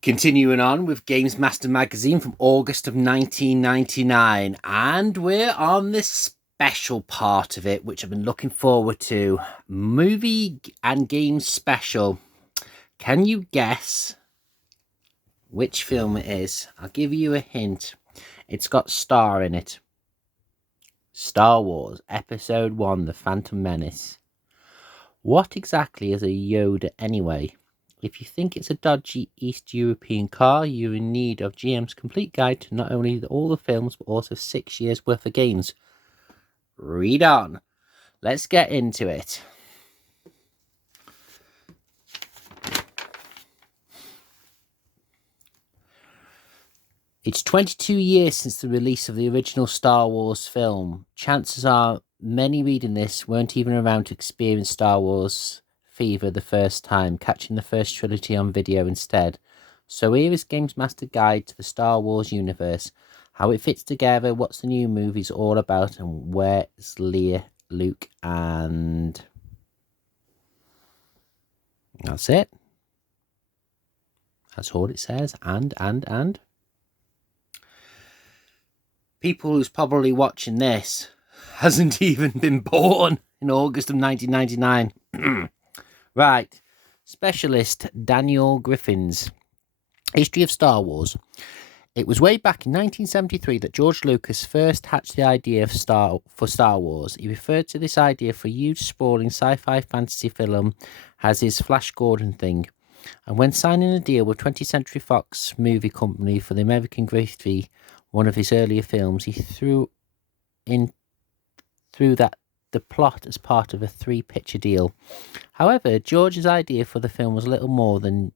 Continuing on with Gamesmaster magazine from August of 1999, and we're on this special part of it, which I've been looking forward to. Movie and game special. Can you guess which film it is? I'll give you a hint. It's got Star in it. Star Wars Episode 1, The Phantom Menace. What exactly is a Yoda anyway? If you think it's a dodgy East European car, you're in need of GM's complete guide to not only all the films, but also 6 years worth of games. Read on. Let's get into it. It's 22 years since the release of the original Star Wars film. Chances are many reading this weren't even around to experience Star Wars fever the first time, catching the first trilogy on video instead. So here is Gamesmaster Guide to the Star Wars universe, how it fits together, what's the new movies all about, and where's Leia, Luke, and... That's it. That's all it says. And... People who's probably watching this hasn't even been born in August of 1999. Right. Specialist Daniel Griffin's History of Star Wars. It was way back in 1973 that George Lucas first hatched the idea for Star Wars. He referred to this idea for a huge, sprawling sci-fi fantasy film as his Flash Gordon thing. And when signing a deal with 20th Century Fox movie company for the American Graffiti, one of his earlier films, he threw that the plot as part of a 3-picture deal. However, George's idea for the film was a little more than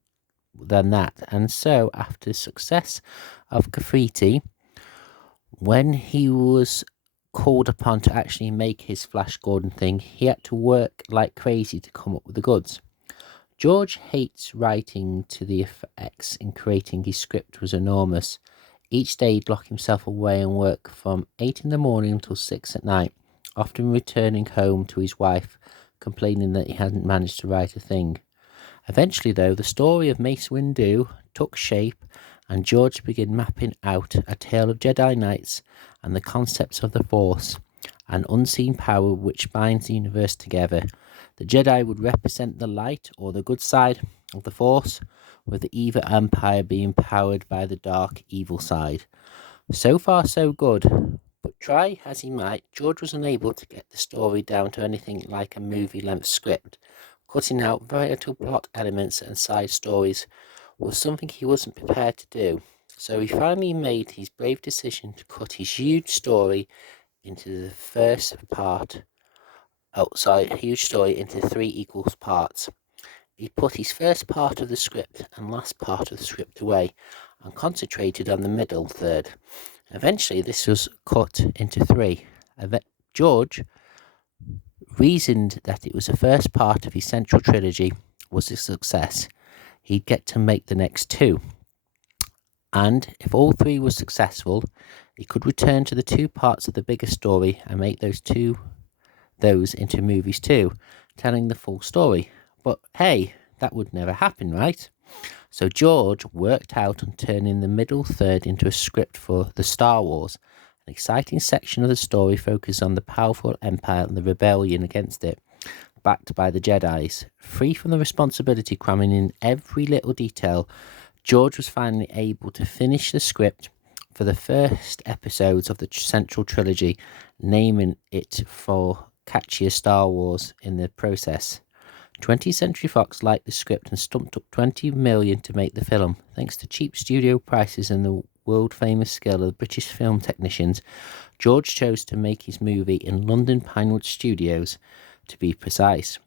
that, and so after the success of Graffiti, when he was called upon to actually make his Flash Gordon thing, he had to work like crazy to come up with the goods. George hates writing to the effects, and creating his script was enormous. Each day he'd lock himself away and work from 8 in the morning until 6 at night, often returning home to his wife, complaining that he hadn't managed to write a thing. Eventually, though, the story of Mace Windu took shape, and George began mapping out a tale of Jedi Knights and the concepts of the Force, an unseen power which binds the universe together. The Jedi would represent the light or the good side of the Force, with the evil empire being powered by the dark evil side. So far so good, but try as he might, George was unable to get the story down to anything like a movie-length script. Cutting out vital plot elements and side stories was something he wasn't prepared to do. So he finally made his brave decision to cut his huge story into into 3 equal parts. He put his first part of the script and last part of the script away and concentrated on the middle third. Eventually, this was cut into 3. George reasoned that it was the first part of his central trilogy was a success. He'd get to make the next 2. And if all 3 were successful, he could return to the 2 parts of the bigger story and make those into movies too, telling the full story. But hey, that would never happen, right? So George worked out on turning the middle third into a script for the Star Wars. An exciting section of the story focused on the powerful Empire and the rebellion against it, backed by the Jedis. Free from the responsibility cramming in every little detail, George was finally able to finish the script for the first episodes of the central trilogy, naming it for catchier Star Wars in the process. 20th Century Fox liked the script and stumped up $20 million to make the film. Thanks to cheap studio prices and the world-famous skill of the British film technicians, George chose to make his movie in London Pinewood Studios, to be precise.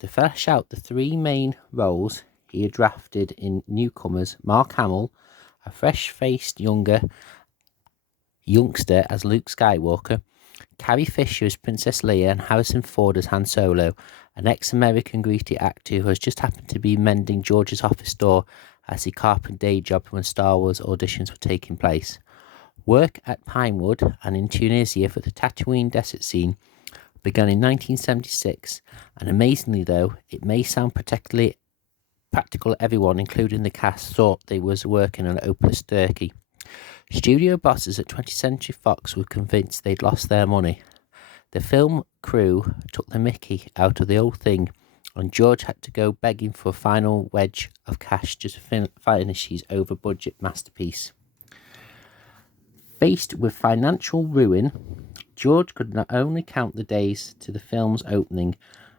To flesh out the 3 main roles, he had drafted in newcomers Mark Hamill, a fresh-faced youngster as Luke Skywalker, Carrie Fisher as Princess Leia, and Harrison Ford as Han Solo, an ex-American greedy actor who has just happened to be mending George's office door as he carpented day job when Star Wars auditions were taking place. Work at Pinewood and in Tunisia for the Tatooine desert scene began in 1976, and amazingly though, it may sound particularly practical everyone, including the cast, thought they was working on hopeless turkey. Studio bosses at 20th Century Fox were convinced they'd lost their money. The film crew took the mickey out of the whole thing, and George had to go begging for a final wedge of cash just to finish his over-budget masterpiece. Faced with financial ruin, George could not only count the days to the film's opening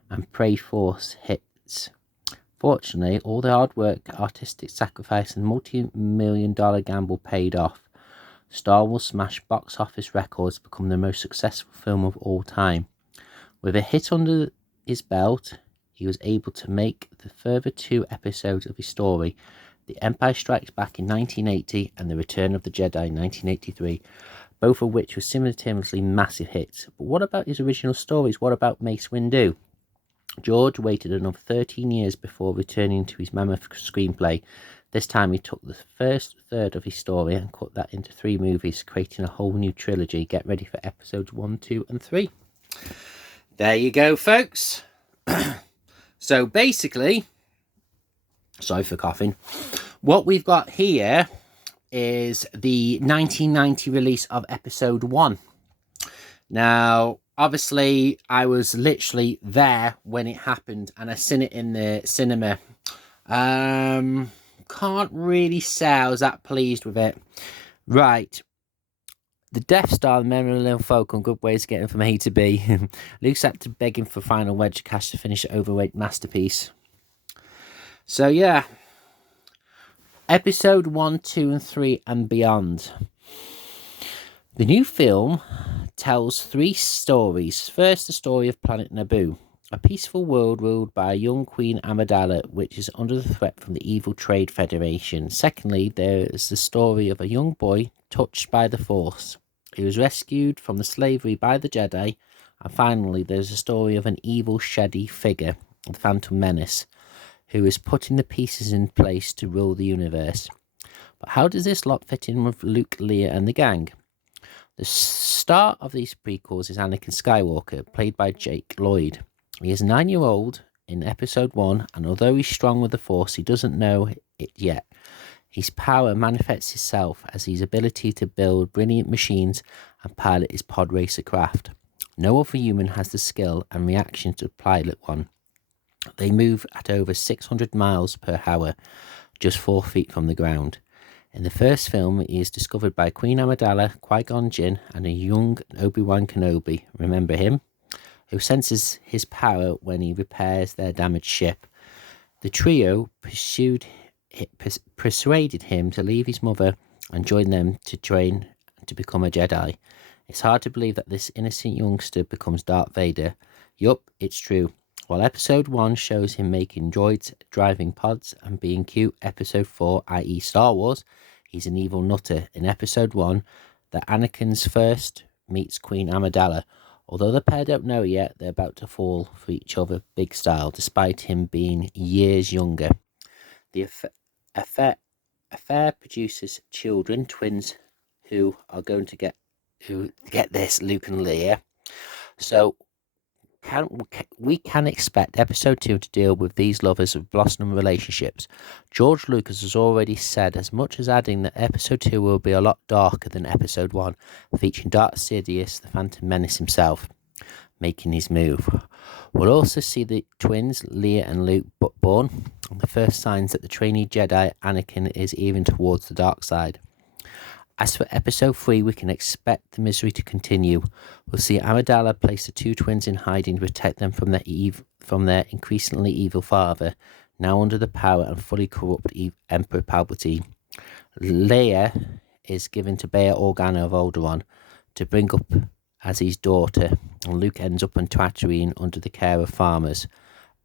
and pray for hits. Fortunately, all the hard work, artistic sacrifice, and multi-million-dollar gamble paid off. Star Wars smashed box office records to become the most successful film of all time. With a hit under his belt, he was able to make the further 2 episodes of his story, The Empire Strikes Back in 1980 and The Return of the Jedi in 1983, both of which were simultaneously massive hits. But what about his original stories? What about Mace Windu? George waited another 13 years before returning to his mammoth screenplay. This time he took the first third of his story and cut that into 3 movies, creating a whole new trilogy. Get ready for episodes 1, 2, and 3. There you go, folks. So basically, sorry for coughing, what we've got here is the 1990 release of episode 1. Now, obviously, I was literally there when it happened, and I seen it in the cinema. Can't really say I was that pleased with it. Right. The Death Star, the Millennium Falcon, good ways to get him from A to B. Luke's had to beg him for final wedge of cash to finish the overweight masterpiece. So, yeah. Episode 1, 2, and 3, and beyond. The new film tells 3 stories. First, the story of Planet Naboo, a peaceful world ruled by a young Queen Amidala, which is under the threat from the evil Trade Federation. Secondly, there is the story of a young boy touched by the Force. He was rescued from the slavery by the Jedi. And finally, there's a story of an evil, shady figure, the Phantom Menace, who is putting the pieces in place to rule the universe. But how does this lot fit in with Luke, Leia, and the gang? The star of these prequels is Anakin Skywalker, played by Jake Lloyd. He is 9-year-old in episode 1, and although he's strong with the Force, he doesn't know it yet. His power manifests itself as his ability to build brilliant machines and pilot his pod racer craft. No other human has the skill and reaction to pilot one. They move at over 600 miles per hour, just 4 feet from the ground. In the first film, he is discovered by Queen Amidala, Qui-Gon Jinn, and a young Obi-Wan Kenobi, remember him, who senses his power when he repairs their damaged ship. The trio persuaded him to leave his mother and join them to train to become a Jedi. It's hard to believe that this innocent youngster becomes Darth Vader. Yup, it's true. While episode 1 shows him making droids, driving pods, and being cute, episode 4, i.e. Star Wars, he's an evil nutter. In episode 1, that Anakin's first meets Queen Amidala. Although the pair don't know yet, they're about to fall for each other big style, despite him being years younger. The affair produces children, twins, who are going to get this, Luke and Leia. So we can expect episode 2 to deal with these lovers of blossom relationships. George Lucas has already said as much as adding that episode 2 will be a lot darker than episode 1, featuring Darth Sidious, the Phantom Menace himself, making his move. We'll also see the twins, Leia and Luke, born, and the first signs that the trainee Jedi Anakin is even towards the dark side. As for episode 3, we can expect the misery to continue. We'll see Amidala place the 2 twins in hiding to protect them from their increasingly evil father, now under the power and fully corrupt Emperor Palpatine. Leia is given to Bail Organa of Alderaan to bring up as his daughter, and Luke ends up on Tatooine under the care of farmers.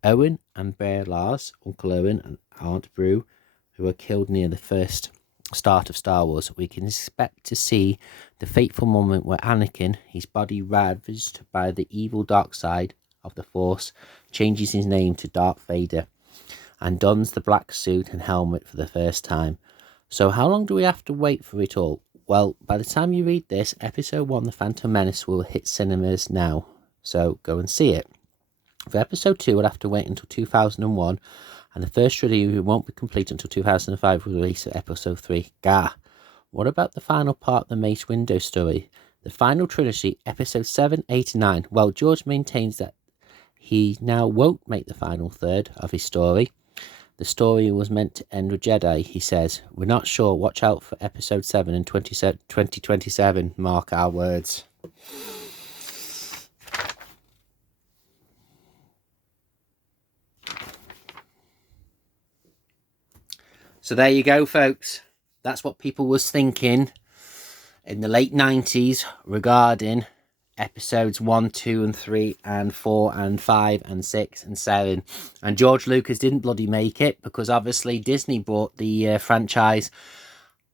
Owen and Bear Lars, Uncle Owen and Aunt Beru, who are killed near the first start of Star Wars. We can expect to see the fateful moment where Anakin, his body ravaged by the evil dark side of the Force, changes his name to Darth Vader and dons the black suit and helmet for the first time. So how long do we have to wait for it all? Well, by the time you read this, episode 1, The Phantom Menace, will hit cinemas now, so go and see it. For episode 2, we'll have to wait until 2001, and the first trilogy won't be complete until 2005 with the release of Episode 3. Gah! What about the final part of the Mace Windu story? The final trilogy, Episode 7, 8, and 9. Well, George maintains that he now won't make the final third of his story. The story was meant to end with Jedi, he says. We're not sure. Watch out for Episode 7 in 2027. Mark our words. So there you go, folks. That's what people was thinking in the late 90s regarding episodes 1, 2, and 3, and 4, and 5, and 6, and 7. And George Lucas didn't bloody make it because obviously Disney bought the franchise.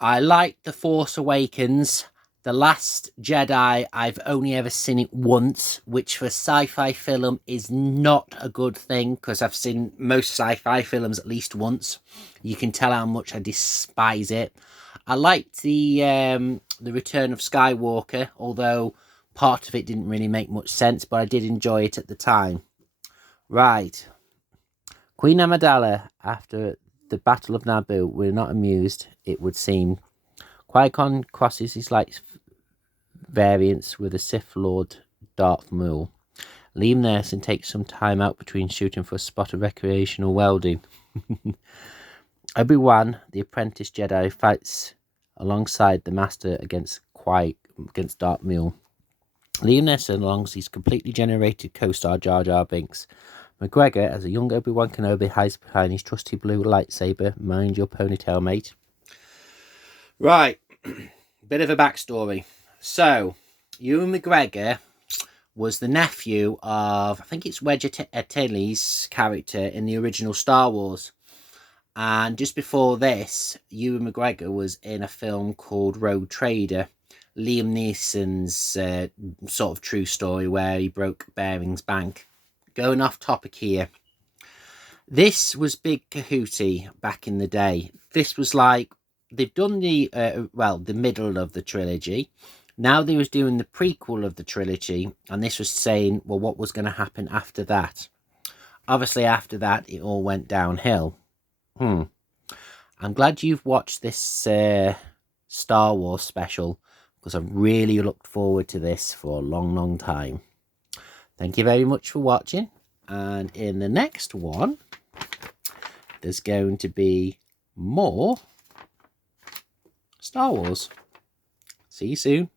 I liked The Force Awakens. The Last Jedi, I've only ever seen it once, which for a sci-fi film is not a good thing because I've seen most sci-fi films at least once. You can tell how much I despise it. I liked the Return of Skywalker, although part of it didn't really make much sense, but I did enjoy it at the time. Right. Queen Amidala, after the Battle of Naboo, we're not amused, it would seem. Qui-Gon crosses his light variants with the Sith Lord Darth Maul. Liam Neeson takes some time out between shooting for a spot of recreational welding. Obi-Wan, the apprentice Jedi, fights alongside the Master against Darth Maul. Liam Neeson alongside his completely generated co-star Jar Jar Binks. McGregor, as a young Obi-Wan Kenobi, hides behind his trusty blue lightsaber. Mind your ponytail, mate. Right, bit of a backstory. So, Ewan McGregor was the nephew of, I think it's Wedge Antilles' character in the original Star Wars. And just before this, Ewan McGregor was in a film called Road Trader, Liam Neeson's sort of true story where he broke Baring's bank. Going off topic here. This was big Kahootie back in the day. This was like, they've done the middle of the trilogy. Now they was doing the prequel of the trilogy, and this was saying, well, what was going to happen after that? Obviously, after that, it all went downhill. I'm glad you've watched this Star Wars special, because I've really looked forward to this for a long, long time. Thank you very much for watching, and in the next one, there's going to be more Star Wars. See you soon.